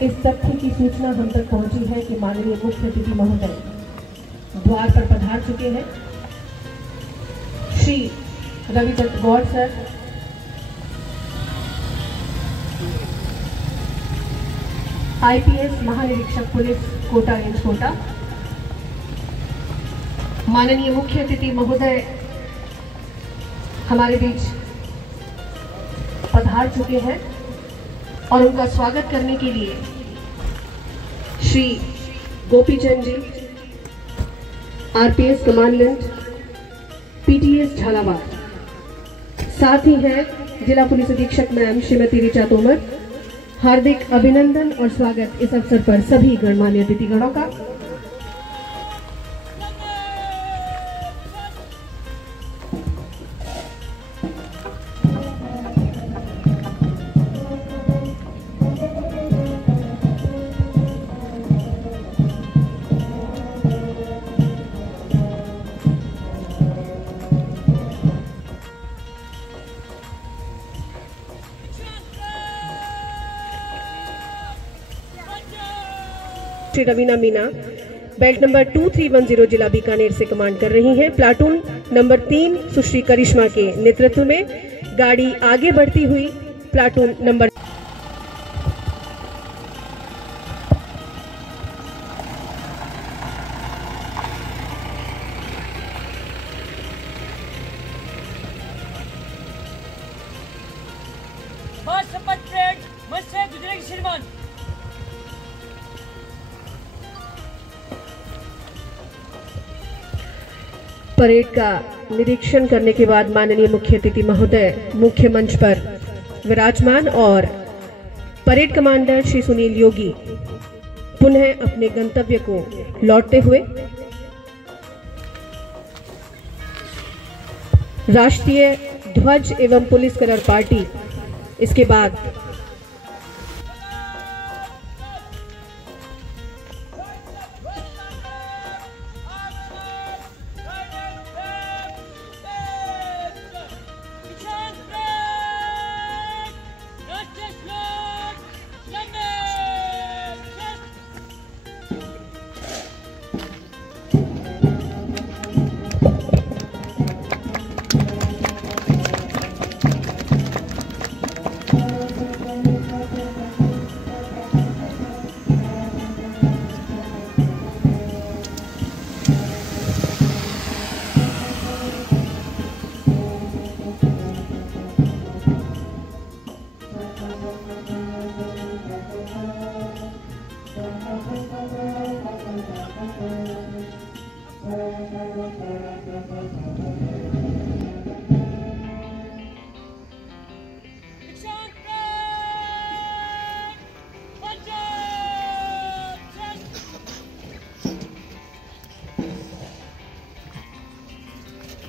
इस तथ्य की सूचना हम तक पहुंची है कि माननीय मुख्य अतिथि महोदय द्वार पर पधार चुके हैं। श्री रविदत्त गौड़ सर, IPS महानिरीक्षक पुलिस कोटा रेंज कोटा। माननीय मुख्य अतिथि महोदय हमारे बीच पधार चुके हैं और उनका स्वागत करने के लिए श्री गोपीचंद जी, RPS कमांडेंट PTS झालावाड़, साथ ही हैं जिला पुलिस अधीक्षक मैम श्रीमती ऋचा तोमर। हार्दिक अभिनंदन और स्वागत इस अवसर पर सभी गणमान्य अतिथिगणों का। श्री रवीना मीना बेल्ट नंबर 2310 जिला बीकानेर से कमांड कर रही हैं। प्लाटून नंबर 3 सुश्री करिश्मा के नेतृत्व में गाड़ी आगे बढ़ती हुई प्लाटून नंबर परेड का निरीक्षण करने के बाद माननीय मुख्य अतिथि महोदय मुख्य मंच पर विराजमान और परेड कमांडर श्री सुनील योगी पुनः अपने गंतव्य को लौटते हुए राष्ट्रीय ध्वज एवं पुलिस कलर पार्टी, इसके बाद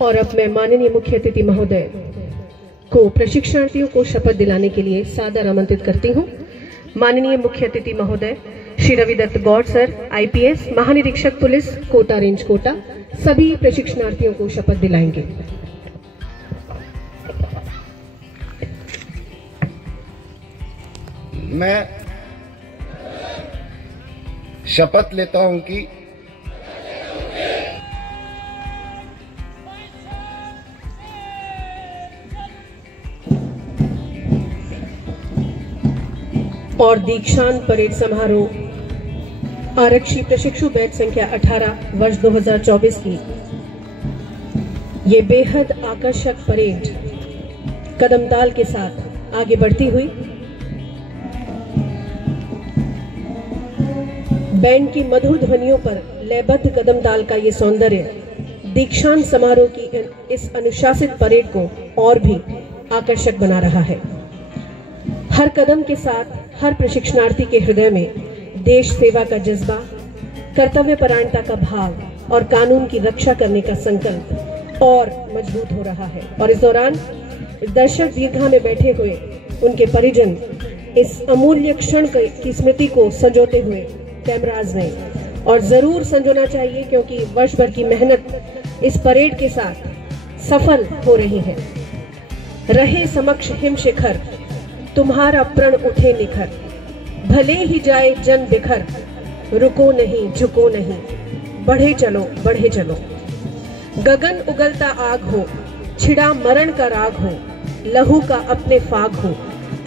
और अब मैं माननीय मुख्य अतिथि महोदय को प्रशिक्षणार्थियों को शपथ दिलाने के लिए सादर आमंत्रित करती हूं। माननीय मुख्य अतिथि महोदय श्री रविदत्त गौड़ सर, IPS महानिरीक्षक पुलिस कोटा रेंज कोटा, सभी प्रशिक्षणार्थियों को शपथ दिलाएंगे। मैं शपथ लेता हूं कि और दीक्षांत परेड समारोह आरक्षी प्रशिक्षु बैच संख्या 18 वर्ष 2024 की ये बेहद आकर्षक परेड कदमताल के साथ आगे बढ़ती हुई बैंड की मधुर ध्वनियों पर लयबद्ध कदमताल का ये सौंदर्य दीक्षांत समारोह की इस अनुशासित परेड को और भी आकर्षक बना रहा है। हर कदम के साथ हर प्रशिक्षणार्थी के हृदय में देश सेवा का जज्बा, कर्तव्य परायणता का भाव और कानून की रक्षा करने का संकल्प और मजबूत हो रहा है। और इस दौरान दर्शक दीर्घा में बैठे हुए उनके परिजन इस अमूल्य क्षण की स्मृति को संजोते हुए कैमराज ने और जरूर संजोना चाहिए, क्योंकि वर्ष भर की मेहनत इस परेड के साथ सफल हो रही है। रहे समक्ष हिम शिखर, तुम्हारा प्रण उठे निखर, भले ही जाए जन बिखर, रुको नहीं झुको नहीं, बढ़े चलो। गगन उगलता आग हो, छिड़ा मरण का राग हो, लहू का अपने फाग हो,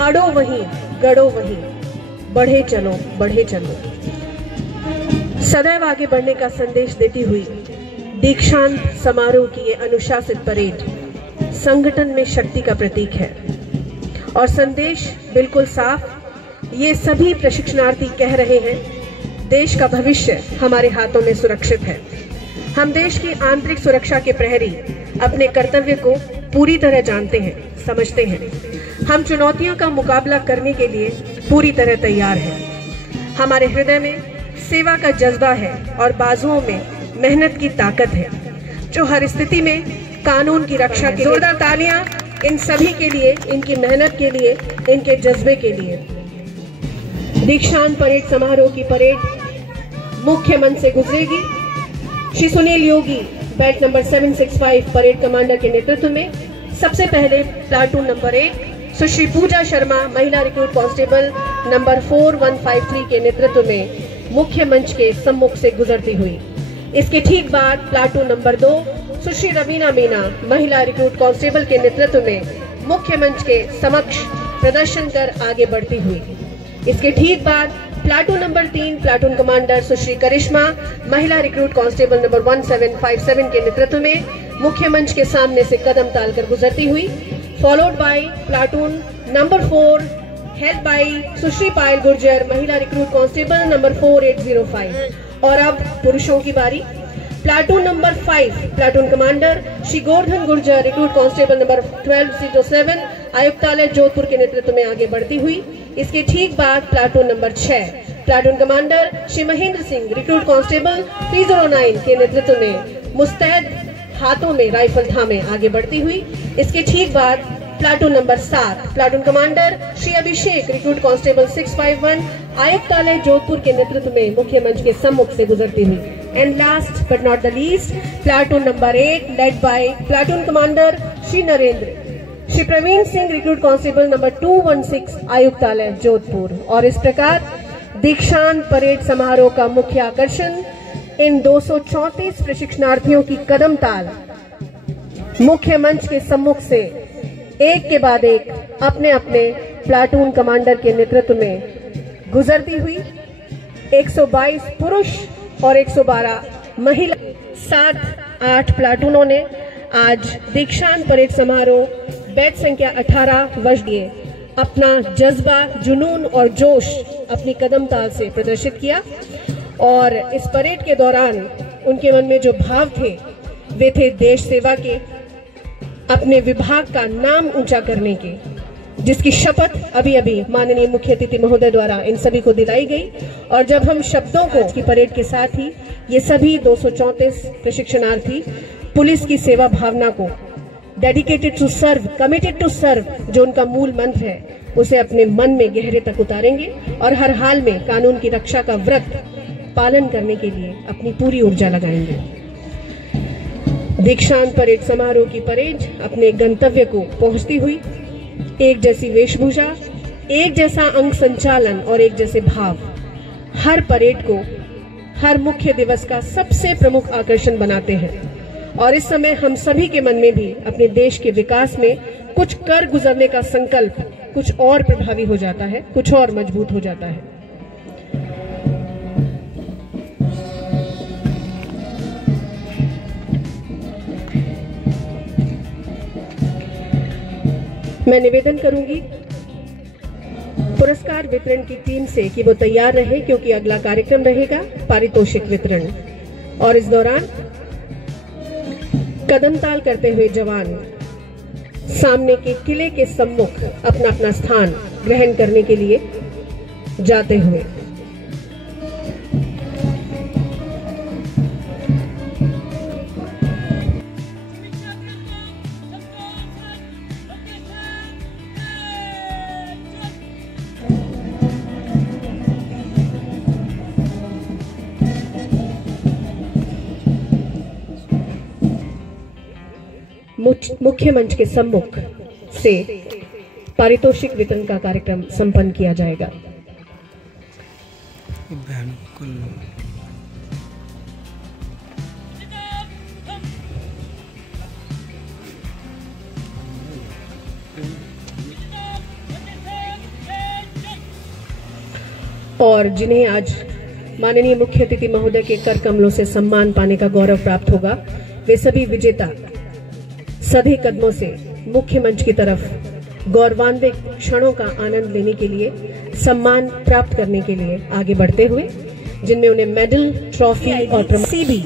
अड़ो वहीं गड़ो वहीं, बढ़े चलो। सदैव आगे बढ़ने का संदेश देती हुई दीक्षांत समारोह की ये अनुशासित परेड संगठन में शक्ति का प्रतीक है और संदेश बिल्कुल साफ। ये सभी प्रशिक्षणार्थी कह रहे हैं, देश का भविष्य हमारे हाथों में सुरक्षित है। हम देश की आंतरिक सुरक्षा के प्रहरी अपने कर्तव्य को पूरी तरह जानते हैं, समझते हैं। हम चुनौतियों का मुकाबला करने के लिए पूरी तरह तैयार हैं। हमारे हृदय में सेवा का जज्बा है और बाजुओं में मेहनत की ताकत है, जो हर स्थिति में कानून की रक्षा के लिए। जोरदार तालियां इन सभी के लिए, इनकी मेहनत के लिए, इनके जज्बे के लिए। दीक्षांत परेड समारोह की परेड मुख्य मंच से गुजरेगी। श्री सुनील योगी बैच नंबर 765 परेड कमांडर के नेतृत्व में सबसे पहले प्लाटून नंबर 1 सुश्री पूजा शर्मा महिला रिक्रूट कांस्टेबल नंबर 4153 के नेतृत्व में मुख्य मंच के सम्मुख से गुजरती हुई। इसके ठीक बाद प्लाटून नंबर 2 सुश्री रवीना मीना महिला रिक्रूट कांस्टेबल के नेतृत्व में मुख्य मंच के समक्ष प्रदर्शन कर आगे बढ़ती हुई। इसके ठीक बाद प्लाटून नंबर 3 प्लाटून कमांडर सुश्री करिश्मा महिला रिक्रूट कांस्टेबल नंबर 1757 के नेतृत्व में मुख्य मंच के सामने से कदम तालकर गुजरती हुई, followed by platoon number 4 held by Sushri Payal Gurjar महिला रिक्रूट कांस्टेबल नंबर 4805। और अब पुरुषों की बारी। Platoon number 5 platoon commander Shri Govardhan Gurjar recruit constable number 1207 आयुक्तालय जोधपुर के नेतृत्व में आगे बढ़ती हुई। इसके ठीक बाद platoon number 6 platoon commander Shri Mahendra Singh recruit constable 309 के नेतृत्व में मुस्तैद हाथों में राइफल थामे आगे बढ़ती हुई। इसके ठीक बाद platoon number 7 platoon commander Shri Abhishek recruit constable 651 आयुक्तालय जोधपुर के नेतृत्व में मुख्य मंच के सम्मुख से गुजरती हुई। And last but not the least platoon number 8 led by platoon commander Shri Narendra Shri Praveen Singh recruit constable number 216 आयुक्तालय जोधपुर। और इस प्रकार दीक्षांत परेड समारोह का मुख्य आकर्षण इन 234 प्रशिक्षणार्थियों की कदम ताल मुख्य मंच के सम्मुख से एक के बाद एक अपने अपने प्लाटून कमांडर के नेतृत्व में गुजरती हुई 122 पुरुष और 112 महिला 7-8 प्लाटूनों ने आज दीक्षांत परेड समारोह बैच संख्या 18 वर्ष दिए अपना जज्बा, जुनून और जोश अपनी कदम ताल से प्रदर्शित किया। और इस परेड के दौरान उनके मन में जो भाव थे वे थे देश सेवा के, अपने विभाग का नाम ऊंचा करने के, जिसकी शपथ अभी अभी माननीय मुख्य अतिथि महोदय द्वारा इन सभी को दिलाई गई। और जब हम शब्दों को की परेड के साथ ही ये सभी 234 प्रशिक्षणार्थी पुलिस की सेवा भावना को dedicated to serve, committed to serve, जो उनका मूल मंत्र है, उसे अपने मन में गहरे तक उतारेंगे और हर हाल में कानून की रक्षा का व्रत पालन करने के लिए अपनी पूरी ऊर्जा लगाएंगे। दीक्षांत परेड समारोह की परेड अपने गंतव्य को पहुंचती हुई एक जैसी वेशभूषा, एक जैसा अंग संचालन और एक जैसे भाव हर परेड को हर मुख्य दिवस का सबसे प्रमुख आकर्षण बनाते हैं। और इस समय हम सभी के मन में भी अपने देश के विकास में कुछ कर गुजरने का संकल्प कुछ और प्रभावी हो जाता है, कुछ और मजबूत हो जाता है। मैं निवेदन करूंगी पुरस्कार वितरण की टीम से कि वो तैयार रहे, क्योंकि अगला कार्यक्रम रहेगा पारितोषिक वितरण। और इस दौरान कदम ताल करते हुए जवान सामने के किले के सम्मुख अपना अपना स्थान ग्रहण करने के लिए जाते हुए मुख्य मंच के सम्मुख से पारितोषिक वितरण का कार्यक्रम संपन्न किया जाएगा। और जिन्हें आज माननीय मुख्य अतिथि महोदय के कर कमलों से सम्मान पाने का गौरव प्राप्त होगा, वे सभी विजेता सधे कदमों से मुख्य मंच की तरफ गौरवान्वित क्षणों का आनंद लेने के लिए, सम्मान प्राप्त करने के लिए आगे बढ़ते हुए, जिनमें उन्हें मेडल, ट्रॉफी और सीबी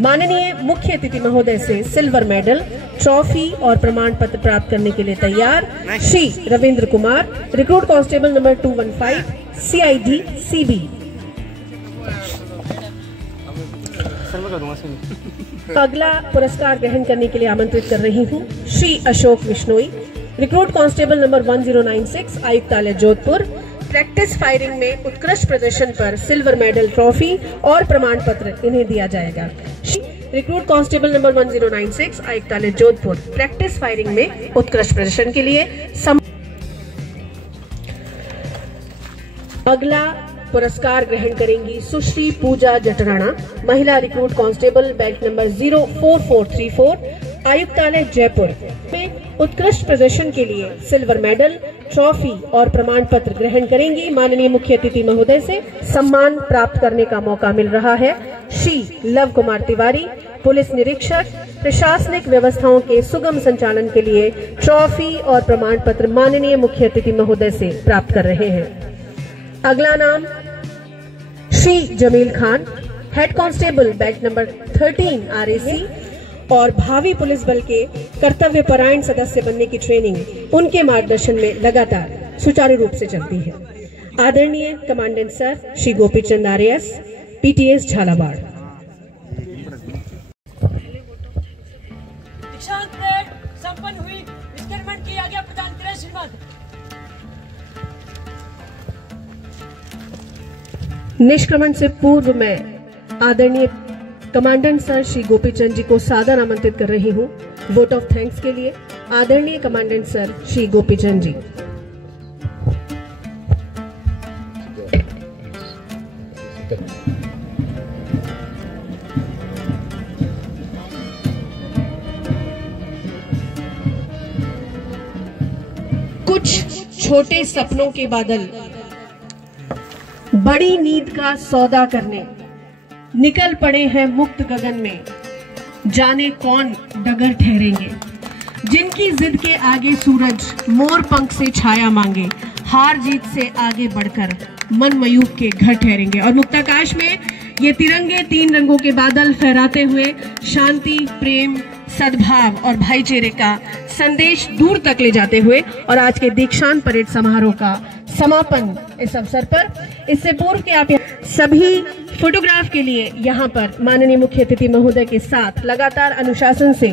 माननीय मुख्य अतिथि महोदय से सिल्वर मेडल, ट्रॉफी और प्रमाण पत्र प्राप्त करने के लिए तैयार Shri Ravindra Kumar, recruit constable number 215, CID CB। अगला पुरस्कार ग्रहण करने के लिए आमंत्रित कर रही हूँ Shri Ashok Vishnoi, recruit constable number 1096, आयुक्तालय जोधपुर। प्रैक्टिस फायरिंग में उत्कृष्ट प्रदर्शन पर सिल्वर मेडल, ट्रॉफी और प्रमाण पत्र इन्हें दिया जाएगा। रिक्रूट कांस्टेबल नंबर 1096, आयुक्तालय जोधपुर। प्रैक्टिस फायरिंग में उत्कृष्ट प्रदर्शन के लिए अगला पुरस्कार ग्रहण करेंगी सुश्री पूजा जटराणा, महिला रिक्रूट कांस्टेबल, बैच नंबर 04434, आयुक्तालय जयपुर में उत्कृष्ट प्रदर्शन के लिए सिल्वर मेडल, ट्रॉफी और प्रमाण पत्र ग्रहण करेंगी। माननीय मुख्य अतिथि महोदय से सम्मान प्राप्त करने का मौका मिल रहा है श्री लव कुमार तिवारी, पुलिस निरीक्षक, प्रशासनिक व्यवस्थाओं के सुगम संचालन के लिए ट्रॉफी और प्रमाण पत्र माननीय मुख्य अतिथि महोदय से प्राप्त कर रहे हैं। अगला नाम Shri Jameel Khan, head constable, batch number 13 RAC और भावी पुलिस बल के कर्तव्य परायण सदस्य बनने की ट्रेनिंग उनके मार्गदर्शन में लगातार सुचारू रूप से चलती है। आदरणीय commandant sir Shri Gopichand RAS, PTS Jhalawar. दीक्षांत परेड संपन्न हुई, निष्क्रमण किया गया, प्रदान करें श्रीमद। निष्क्रमण से पूर्व मैं आदरणीय कमांडेंट सर श्री गोपीचंद जी को सादर आमंत्रित कर रही हूं वोट ऑफ थैंक्स के लिए। आदरणीय कमांडेंट सर श्री गोपीचंद जी। कुछ छोटे सपनों के बादल बड़ी नींद का सौदा करने निकल पड़े हैं मुक्त गगन में, जाने कौन डगर ठहरेंगे। जिनकी जिद के आगे सूरज मोर पंख से छाया मांगे, हार जीत से आगे बढ़कर मन मयूख के घर ठहरेंगे। और मुक्ताकाश में ये तिरंगे 3 रंगों के बादल फहराते हुए शांति, प्रेम, सद्भाव और भाईचारे का संदेश दूर तक ले जाते हुए और आज के दीक्षांत परेड समारोह का समापन इस अवसर पर, इससे पूर्व के आप सभी फोटोग्राफ के लिए यहाँ पर माननीय मुख्य अतिथि महोदय के साथ लगातार अनुशासन से